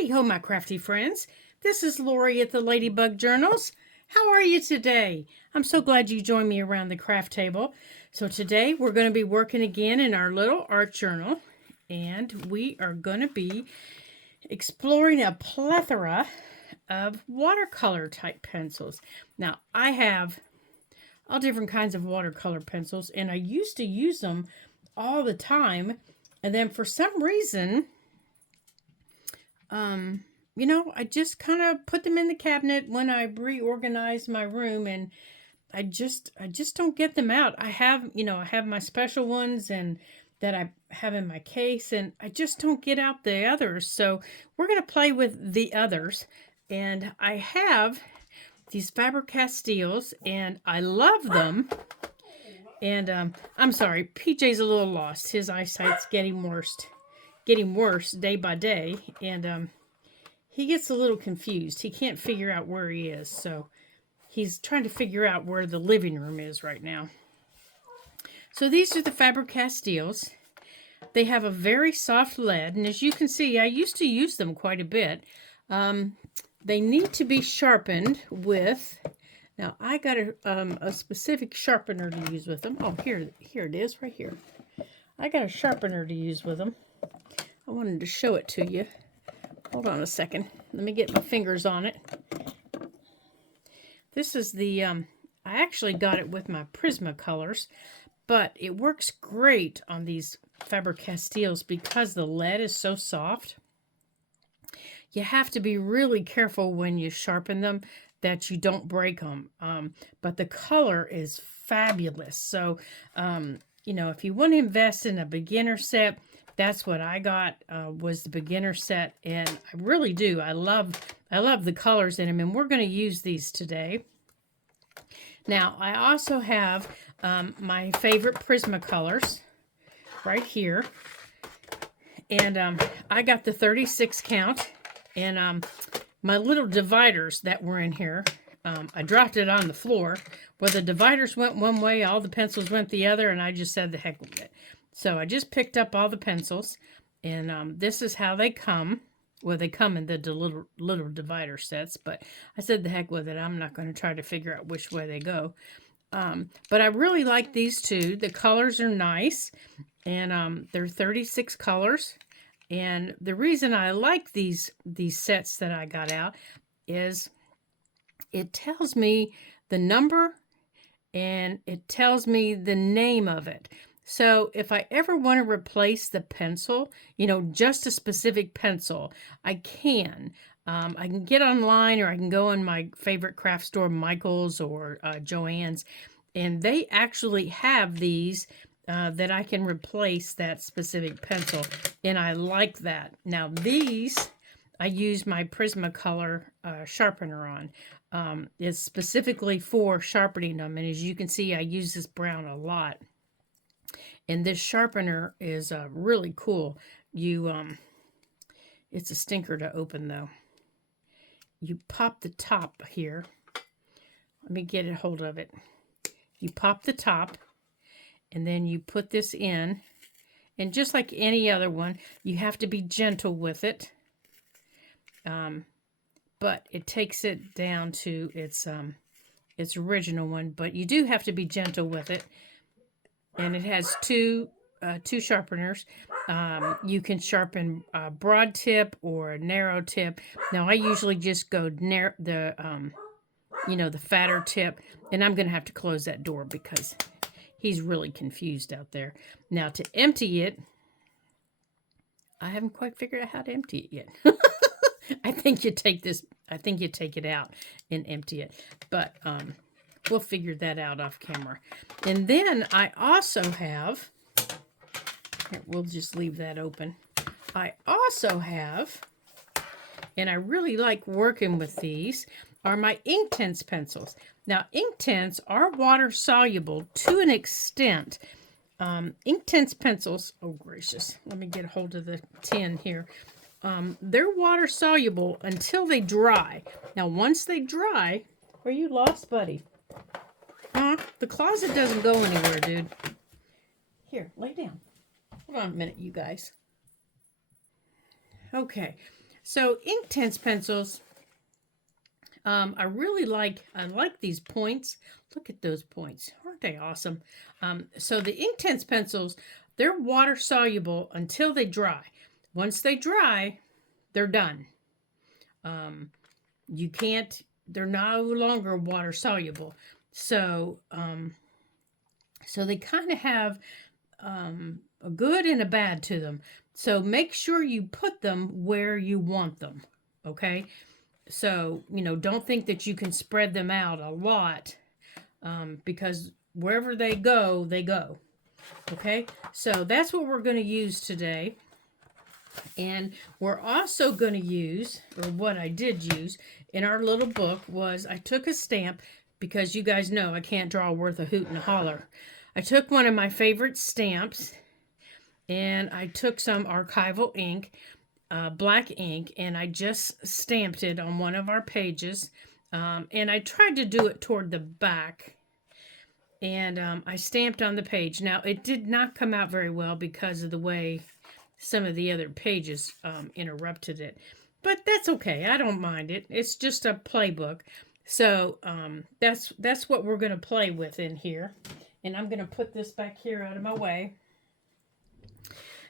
Howdy-ho, my crafty friends. This is Lori at the Ladybug Journals. How are you today? I'm so glad you joined me around the craft table. So today we're going to be working again in our little art journal, and we are going to be exploring a plethora of watercolor type pencils. Now, I have all different kinds of watercolor pencils, and I used to use them all the time, and then for some reason, I just kind of put them in the cabinet when I reorganized my room, and I just don't get them out. I have my special ones and that I have in my case, and I just don't get out the others. So we're going to play with the others, and I have these Faber-Castells, and I love them. And I'm sorry, PJ's a little lost. His eyesight's getting worse day by day, and he gets a little confused. He can't figure out where he is, so he's trying to figure out where the living room is right now. So these are the Faber-Castells. They have a very soft lead, and as you can see, I used to use them quite a bit. They need to be sharpened with... Now, I got a specific sharpener to use with them. Oh, here it is, right here. I got a sharpener to use with them. I wanted to show it to you. Hold on a second. Let me get my fingers on it. This is the, I actually got it with my Prismacolors, but it works great on these Faber-Castells because the lead is so soft. You have to be really careful when you sharpen them that you don't break them. But the color is fabulous. So, if you want to invest in a beginner set, that's what I got, was the beginner set, and I really do. I love the colors in them, and we're going to use these today. Now, I also have my favorite Prismacolors right here, and I got the 36 count, and my little dividers that were in here, I dropped it on the floor. Well, the dividers went one way, all the pencils went the other, and I just said the heck with it. So I just picked up all the pencils, and this is how they come. Well, they come in the little divider sets, but I said the heck with it. I'm not going to try to figure out which way they go. But I really like these two. The colors are nice, and they're 36 colors. And the reason I like these sets that I got out is it tells me the number and it tells me the name of it. So if I ever want to replace the pencil, just a specific pencil, I can. I can get online, or I can go in my favorite craft store, Michael's or Joann's, and they actually have these that I can replace that specific pencil, and I like that. Now these, I use my Prismacolor sharpener on. It's specifically for sharpening them, and as you can see, I use this brown a lot. And this sharpener is really cool. It's a stinker to open though. You pop the top here. Let me get a hold of it. You pop the top, and then you put this in. And just like any other one, you have to be gentle with it. But it takes it down to its original one. But you do have to be gentle with it. And it has two sharpeners. You can sharpen a broad tip or a narrow tip. Now I usually just go the fatter tip, and I'm going to have to close that door because he's really confused out there. Now to empty it, I haven't quite figured out how to empty it yet. I think you take it out and empty it, but we'll figure that out off camera. And then I also have, we'll just leave that open. I also have, and I really like working with these, are my Inktense pencils. Now, Inktense are water soluble to an extent. Inktense pencils, oh gracious, let me get a hold of the tin here. They're water soluble until they dry. Now, once they dry, are you lost, buddy? The closet doesn't go anywhere, dude. Here, lay down. Hold on a minute, you guys. Okay. So Inktense pencils, I like these points. Look at those points. Aren't they awesome? So the Inktense pencils, they're water soluble until they dry. Once they dry, they're done. You can't, they're no longer water soluble. So, so they kind of have a good and a bad to them. So make sure you put them where you want them. Okay. So, don't think that you can spread them out a lot, because wherever they go, they go. Okay. So that's what we're going to use today. And we're also going to use, or what I did use in our little book was I took a stamp, because you guys know I can't draw worth a hoot and a holler. I took one of my favorite stamps, and I took some archival ink, black ink, and I just stamped it on one of our pages. And I tried to do it toward the back, and I stamped on the page. Now, it did not come out very well because of the way some of the other pages interrupted it. But that's okay. I don't mind it. It's just a playbook. So that's what we're going to play with in here. And I'm going to put this back here out of my way.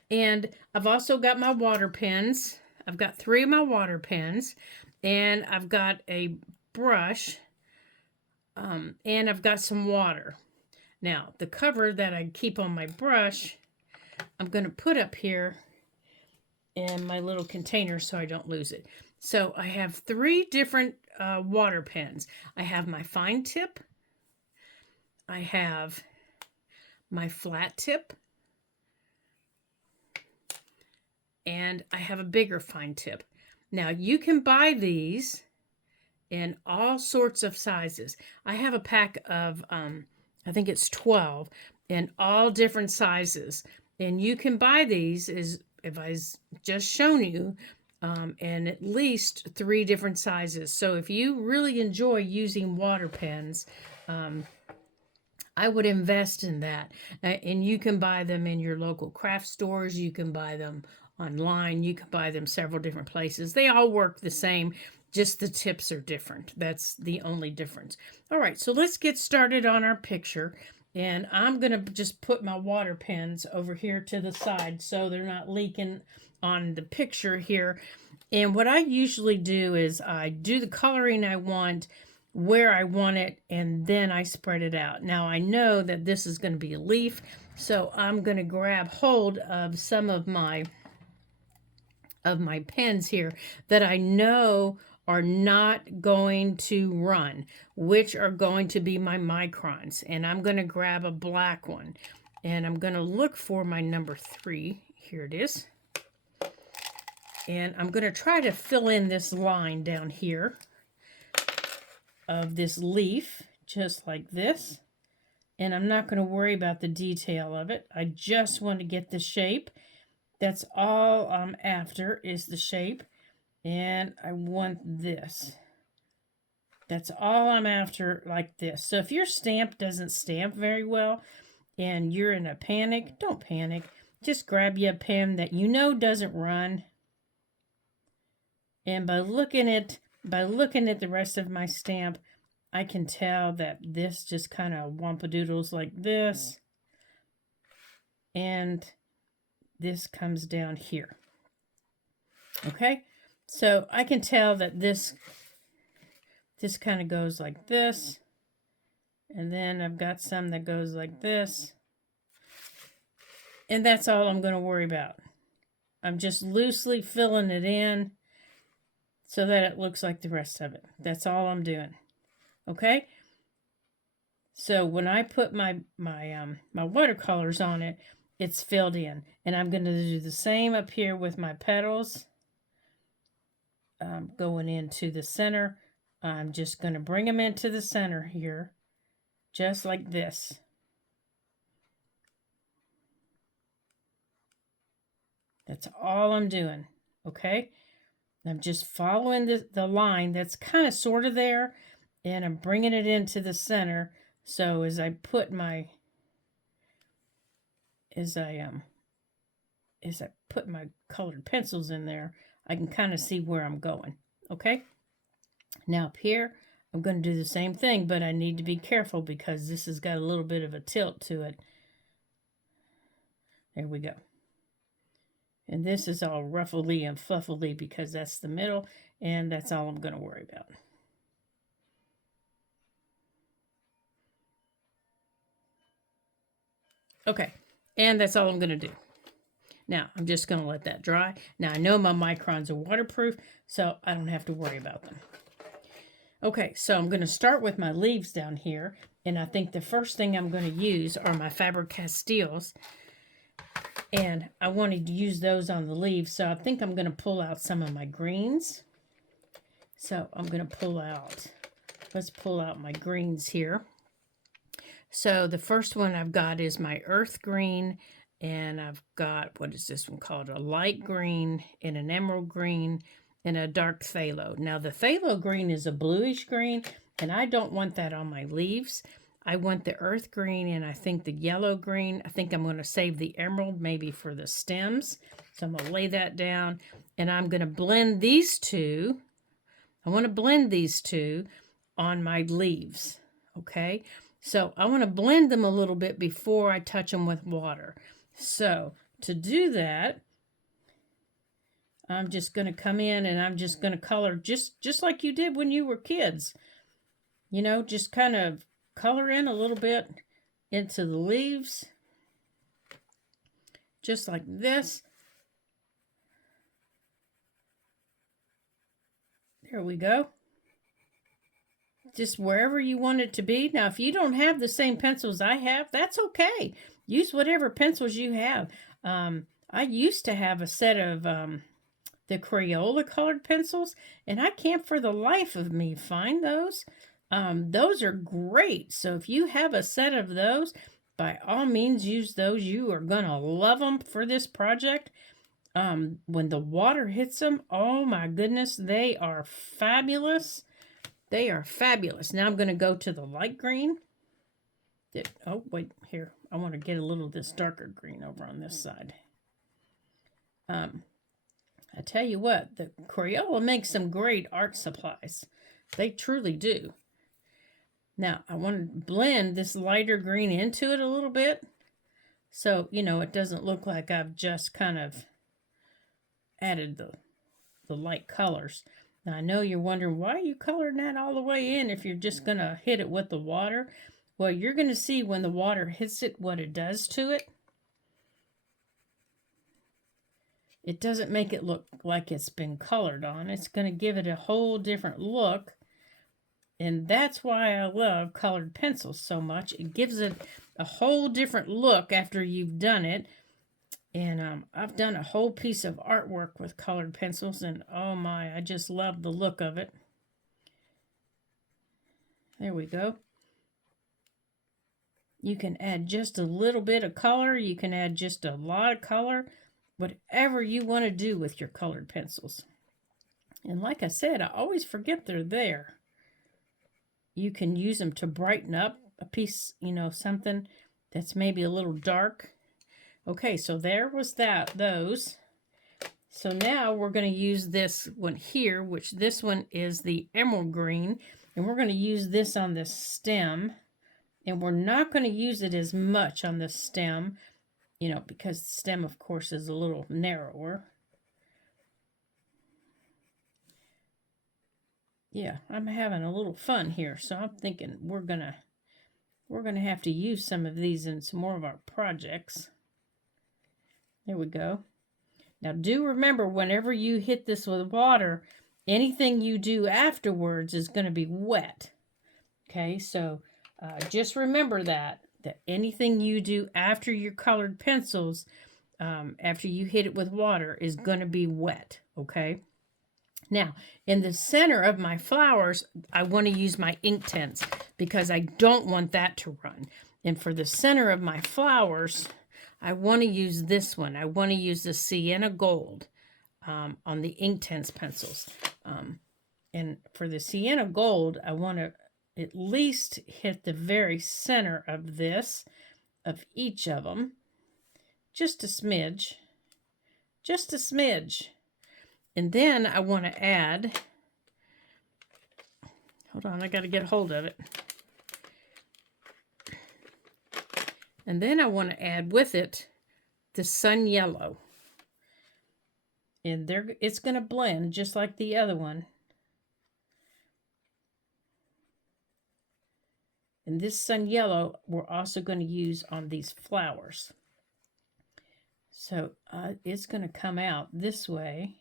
And I've also got my water pens. I've got 3 of my water pens. And I've got a brush. And I've got some water. Now, the cover that I keep on my brush, I'm going to put up here in my little container so I don't lose it. So I have 3 different water pens. I have my fine tip. I have my flat tip. And I have a bigger fine tip. Now, you can buy these in all sorts of sizes. I have a pack of, I think it's 12, in all different sizes. And you can buy these, as if I just shown you, in at least 3 different sizes. So if you really enjoy using water pens, I would invest in that. And you can buy them in your local craft stores. You can buy them online. You can buy them several different places. They all work the same. Just the tips are different. That's the only difference. All right, so let's get started on our picture. And I'm going to just put my water pens over here to the side so they're not leaking on the picture here. And what I usually do is I do the coloring I want, where I want it, and then I spread it out. Now I know that this is going to be a leaf, so I'm going to grab hold of some of my pens here that I know are not going to run, which are going to be my microns. And I'm going to grab a black one, and I'm going to look for my number 3. Here it is. And I'm going to try to fill in this line down here of this leaf, just like this. And I'm not going to worry about the detail of it. I just want to get the shape. That's all I'm after, is the shape. And I want this. That's all I'm after, like this. So if your stamp doesn't stamp very well and you're in a panic, don't panic. Just grab you a pen that you know doesn't run. And by looking at the rest of my stamp, I can tell that this just kind of wampa-doodles like this. And this comes down here. Okay? So I can tell that this kind of goes like this. And then I've got some that goes like this. And that's all I'm going to worry about. I'm just loosely filling it in so that it looks like the rest of it. That's all I'm doing. Okay? So when I put my watercolors on it, it's filled in. And I'm going to do the same up here with my petals. Going into the center. I'm just going to bring them into the center here, just like this. That's all I'm doing, okay? I'm just following the line that's kind of sort of there, and I'm bringing it into the center. So as I put my colored pencils in there, I can kind of see where I'm going. Okay. Now up here, I'm going to do the same thing, but I need to be careful because this has got a little bit of a tilt to it. There we go. And this is all ruffly and fluffily because that's the middle, and that's all I'm going to worry about. Okay, and that's all I'm going to do. Now, I'm just going to let that dry. Now, I know my microns are waterproof, so I don't have to worry about them. Okay, so I'm going to start with my leaves down here, and I think the first thing I'm going to use are my Faber-Casteels, and I wanted to use those on the leaves, so I think I'm going to pull out some of my greens. So I'm going to pull out, let's pull out my greens here. So the first one I've got is my earth green, and I've got, what is this one called? A light green and an emerald green and a dark phthalo. Now the phthalo green is a bluish green, and I don't want that on my leaves. I want the earth green and I think the yellow green. I think I'm going to save the emerald maybe for the stems. So I'm going to lay that down, and I'm going to blend these two. I want to blend these two on my leaves, okay? So I want to blend them a little bit before I touch them with water. So to do that, I'm just going to come in and I'm just going to color just like you did when you were kids. You know, just kind of color in a little bit into the leaves, just like this. There we go. Just wherever you want it to be. Now, if you don't have the same pencils I have, that's okay. Use whatever pencils you have. I used to have a set of the Crayola colored pencils, and I can't for the life of me find those. Those are great. So if you have a set of those, by all means use those. You are going to love them for this project. When the water hits them, oh my goodness, they are fabulous. They are fabulous. Now I'm going to go to the light green. Oh, wait, here. I want to get a little of this darker green over on this side. I tell you what, the Crayola makes some great art supplies. They truly do. Now, I want to blend this lighter green into it a little bit. So, you know, it doesn't look like I've just kind of added the light colors. Now, I know you're wondering, why are you coloring that all the way in if you're just going to hit it with the water? Well, you're going to see when the water hits it what it does to it. It doesn't make it look like it's been colored on. It's going to give it a whole different look. And that's why I love colored pencils so much. It gives it a whole different look after you've done it. And I've done a whole piece of artwork with colored pencils, and oh my, I just love the look of it. There we go. You can add just a little bit of color. You can add just a lot of color. Whatever you want to do with your colored pencils. And like I said, I always forget they're there. You can use them to brighten up a piece, you know, something that's maybe a little dark. Okay, so there was those. So now we're going to use this one here, which this one is the emerald green. And we're going to use this on the stem. And we're not going to use it as much on the stem, you know, because the stem, of course, is a little narrower. Yeah, I'm having a little fun here, so I'm thinking we're gonna have to use some of these in some more of our projects. There we go. Now do remember, whenever you hit this with water, anything you do afterwards is going to be wet. Okay, so just remember that anything you do after your colored pencils, after you hit it with water, is going to be wet. Okay. Now, in the center of my flowers, I want to use my Inktense because I don't want that to run. And for the center of my flowers, I want to use this one. I want to use the Sienna Gold on the Inktense pencils. And for the Sienna Gold, I want to at least hit the very center of this, of each of them. Just a smidge. Just a smidge. And then I want to add, hold on, I got to get hold of it. And then I want to add with it the sun yellow. And there, it's going to blend just like the other one. And this sun yellow we're also going to use on these flowers. So it's going to come out this way.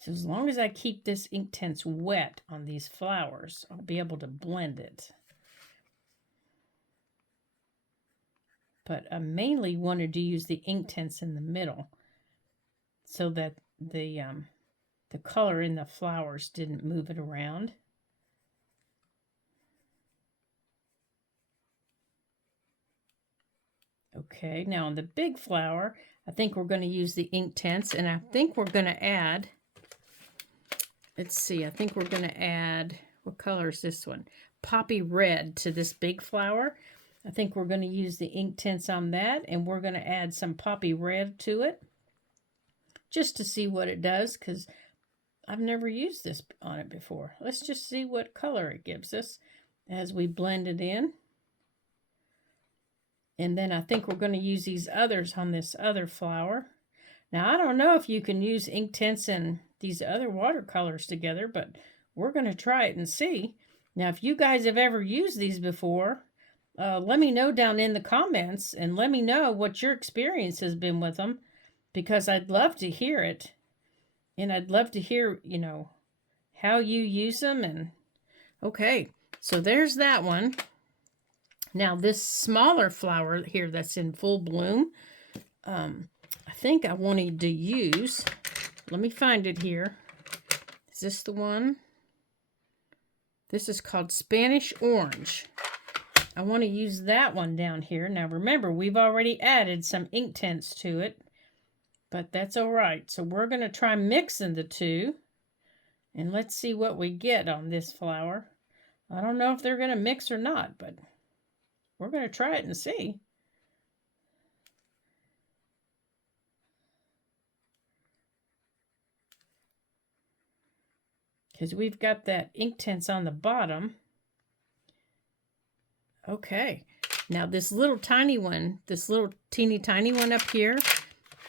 So as long as I keep this Inktense wet on these flowers, I'll be able to blend it. But I mainly wanted to use the Inktense in the middle so that the color in the flowers didn't move it around. Okay, now on the big flower, I think we're going to use the Inktense, and I think we're going to add, let's see, I think we're going to add, what color is this one? Poppy red to this big flower. I think we're going to use the Inktense on that, and we're going to add some poppy red to it, just to see what it does, because I've never used this on it before. Let's just see what color it gives us as we blend it in. And then I think we're going to use these others on this other flower. Now, I don't know if you can use Inktense and these other watercolors together, but we're going to try it and see. Now, if you guys have ever used these before, let me know down in the comments and let me know what your experience has been with them, because I'd love to hear it. And I'd love to hear, you know, how you use them. And okay, so there's that one. Now this smaller flower here that's in full bloom, I think I wanted to use, let me find it here. Is this the one? This is called Spanish Orange. I want to use that one down here. Now remember, we've already added some Inktense to it, but that's all right. So we're going to try mixing the two, and let's see what we get on this flower. I don't know if they're going to mix or not, but we're going to try it and see. Because we've got that Inktense on the bottom. Okay. Now this little tiny one, this little teeny tiny one up here,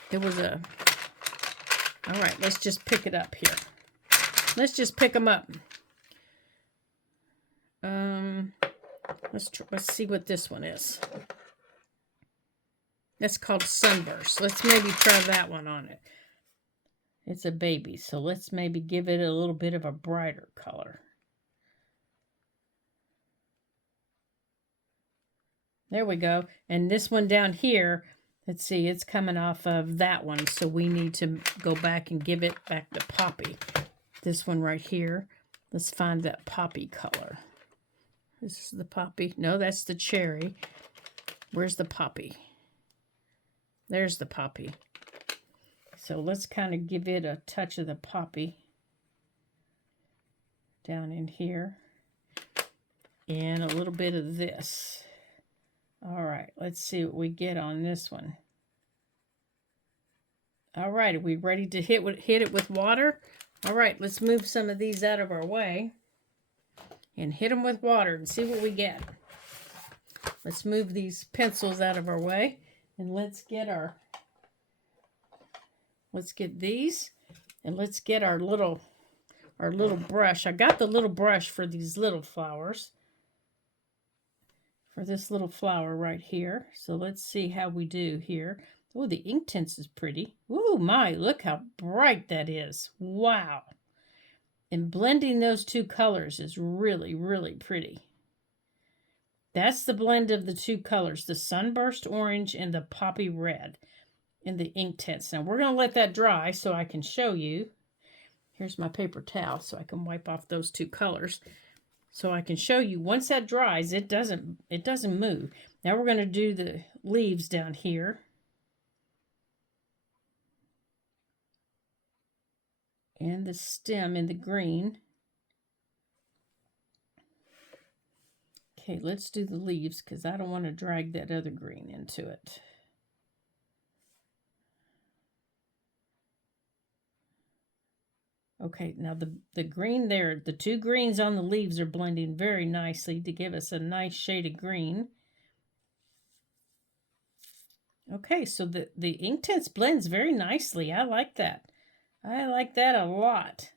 there was a... All right, let's just pick it up here. Let's just pick them up. Let's see what this one is. That's called Sunburst. Let's maybe try that one on it. It's a baby, so let's maybe give it a little bit of a brighter color. There we go. And this one down here, let's see, it's coming off of that one, so we need to go back and give it back to poppy. This one right here, let's find that poppy color. This is the poppy. No, that's the cherry. Where's the poppy? There's the poppy. So let's kind of give it a touch of the poppy down in here. And a little bit of this. All right, let's see what we get on this one. All right, are we ready to hit it with water? All right, let's move some of these out of our way and hit them with water and see what we get. Let's move these pencils out of our way, and let's get these, and let's get our little brush. I got the little brush for these little flowers, for this little flower right here. So let's see how we do here. Oh, the Inktense is pretty. Ooh, my, look how bright that is. Wow. And blending those two colors is really, really pretty. That's the blend of the two colors, the Sunburst Orange and the Poppy Red in the Inktense. Now, we're going to let that dry so I can show you. Here's my paper towel so I can wipe off those two colors. So I can show you, once that dries, it doesn't move. Now we're going to do the leaves down here. And the stem in the green. Okay, let's do the leaves because I don't want to drag that other green into it. Okay, now the green there, the two greens on the leaves are blending very nicely to give us a nice shade of green. Okay, so the Inktense blends very nicely. I like that. I like that a lot.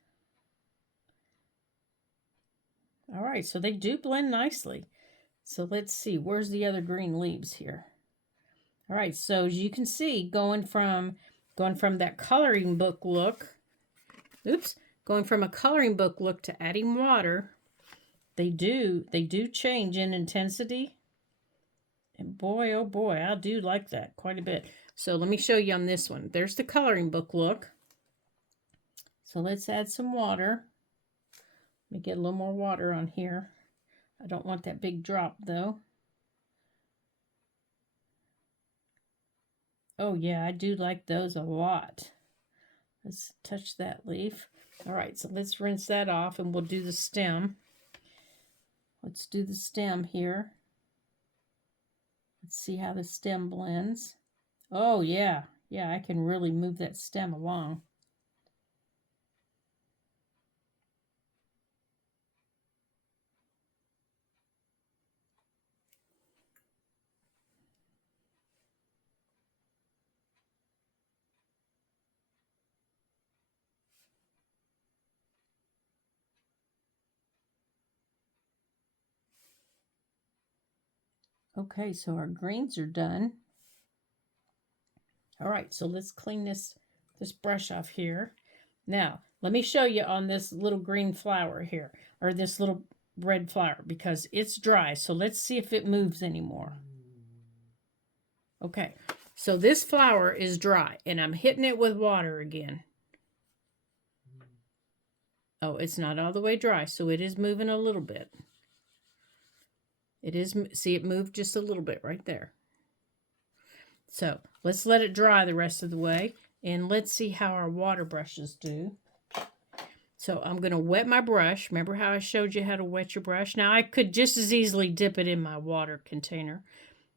All right, so they do blend nicely. So let's see, where's the other green leaves here? All right, so as you can see, going from that coloring book look, going from a coloring book look to adding water, they do change in intensity. And boy, oh boy, I do like that quite a bit. So let me show you on this one. There's the coloring book look. So let's add some water. Let me get a little more water on here. I don't want that big drop though. Oh yeah, I do like those a lot. Let's touch that leaf. All right, so let's rinse that off and we'll do the stem. Let's do the stem here. Let's see how the stem blends. Oh yeah, yeah, I can really move that stem along. Okay, so our greens are done. All right, so let's clean this brush off here. Now, let me show you on this little green flower here, or this little red flower, because it's dry. So let's see if it moves anymore. Okay, so this flower is dry, and I'm hitting it with water again. Oh, it's not all the way dry, so it is moving a little bit. It is, see, it moved just a little bit right there. So let's let it dry the rest of the way, and let's see how our water brushes do. So I'm going to wet my brush. Remember how I showed you how to wet your brush? Now I could just as easily dip it in my water container,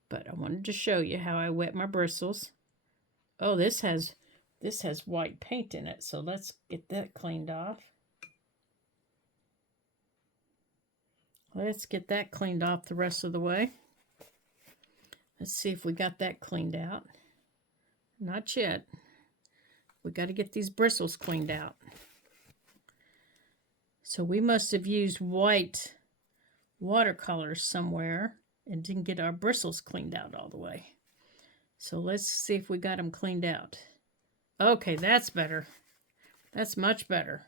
but I wanted to show you how I wet my bristles. Oh, this has white paint in it, so let's get that cleaned off. Let's get that cleaned off the rest of the way. Let's see if we got that cleaned out. Not yet. We got to get these bristles cleaned out. So we must have used white watercolors somewhere and didn't get our bristles cleaned out all the way. So let's see if we got them cleaned out. Okay, that's better. That's much better.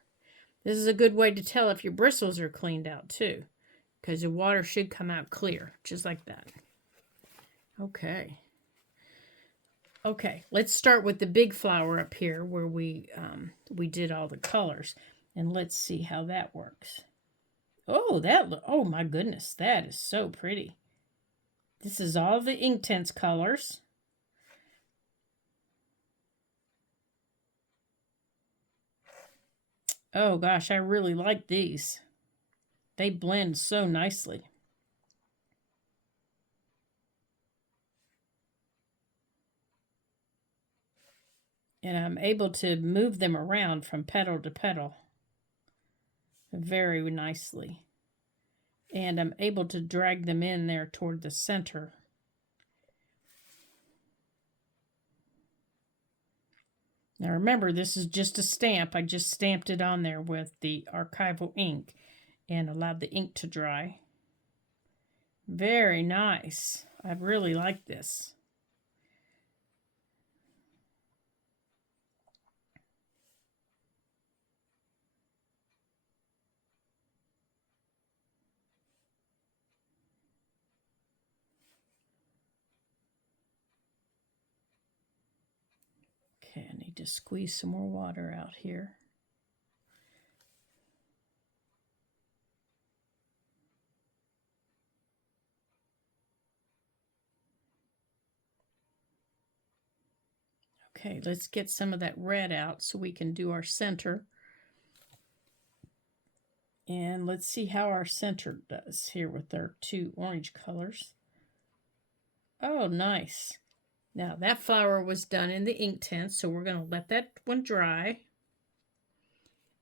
This is a good way to tell if your bristles are cleaned out too, because the water should come out clear, just like that. Okay. Okay, let's start with the big flower up here where we did all the colors, and let's see how that works. Oh, oh my goodness, that is so pretty. This is all the Inktense colors. Oh gosh, I really like these. They blend so nicely. And I'm able to move them around from petal to petal very nicely. And I'm able to drag them in there toward the center. Now remember, this is just a stamp. I just stamped it on there with the archival ink and allowed the ink to dry. Very nice. I really like this. Okay, I need to squeeze some more water out here. Okay, let's get some of that red out so we can do our center. And let's see how our center does here with our two orange colors. Oh, nice. Now that flower was done in the ink tent, so we're going to let that one dry.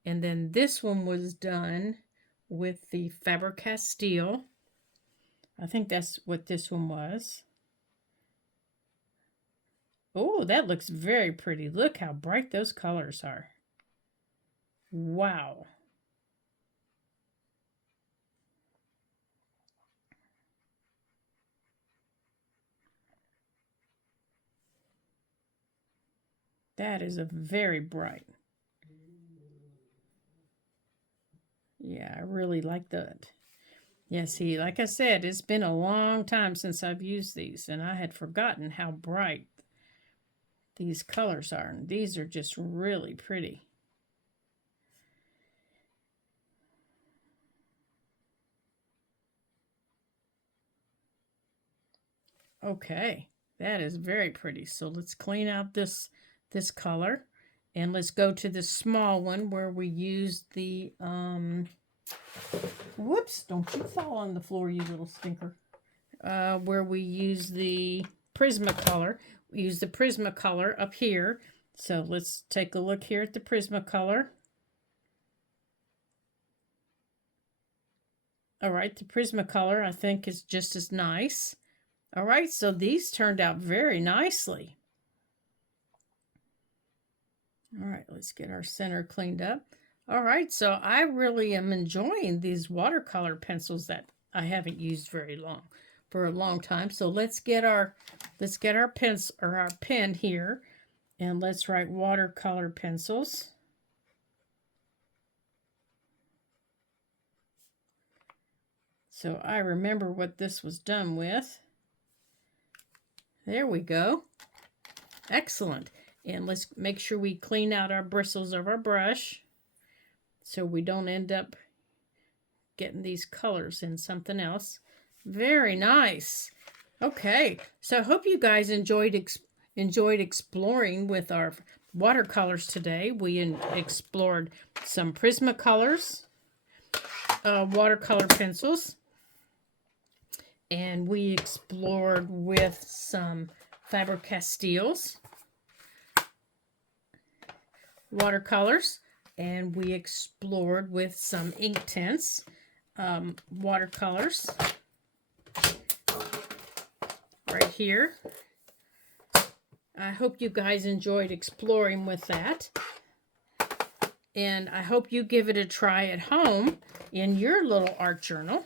And then this one was done with the Faber-Castell. I think that's what this one was. Oh, that looks very pretty. Look how bright those colors are. Wow. That is a very bright. Yeah, I really like that. Yeah, see, like I said, it's been a long time since I've used these, and I had forgotten how bright these colors are. And these are just really pretty. Okay, that is very pretty. So let's clean out this color, and let's go to the small one where we use the whoops, don't you fall on the floor, you little stinker. Where we use the Prismacolor. We use the Prismacolor up here. So let's take a look here at the Prismacolor. All right, the Prismacolor I think is just as nice. All right, so these turned out very nicely. All right, let's get our center cleaned up. All right, so I really am enjoying these watercolor pencils that I haven't used for a long time. So let's get our pens or our pen here, and let's write watercolor pencils. So I remember what this was done with. There we go. Excellent. And let's make sure we clean out our bristles of our brush so we don't end up getting these colors in something else. Very nice. Okay, so I hope you guys enjoyed exploring with our watercolors today. We explored some Prismacolors, watercolor pencils, and we explored with some Faber-Castells watercolors, and we explored with some ink tints watercolors right here. I hope you guys enjoyed exploring with that, and I hope you give it a try at home in your little art journal.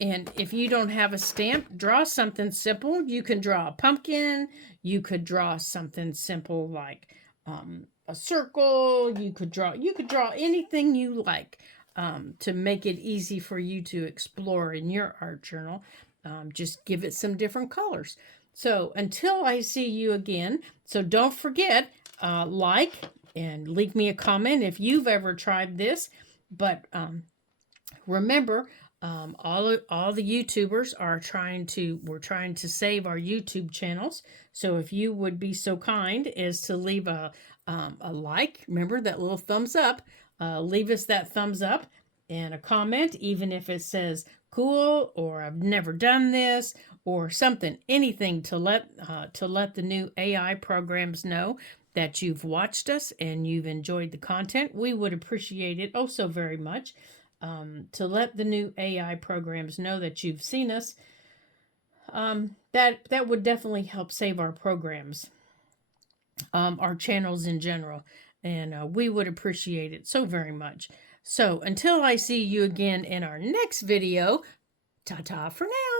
And if you don't have a stamp, draw something simple. You can draw a pumpkin. You could draw something simple like a circle. You could draw anything you like to make it easy for you to explore in your art journal. Just give it some different colors. So until I see you again, so don't forget, like and leave me a comment if you've ever tried this. But remember, all the YouTubers are we're trying to save our YouTube channels. So if you would be so kind as to leave a like, remember that little thumbs up, leave us that thumbs up and a comment, even if it says cool or I've never done this or something, anything to let the new AI programs know that you've watched us and you've enjoyed the content. We would appreciate it oh so very much. To let the new AI programs know that you've seen us. That would definitely help save our programs, our channels in general, and we would appreciate it so very much. So until I see you again in our next video, ta-ta for now.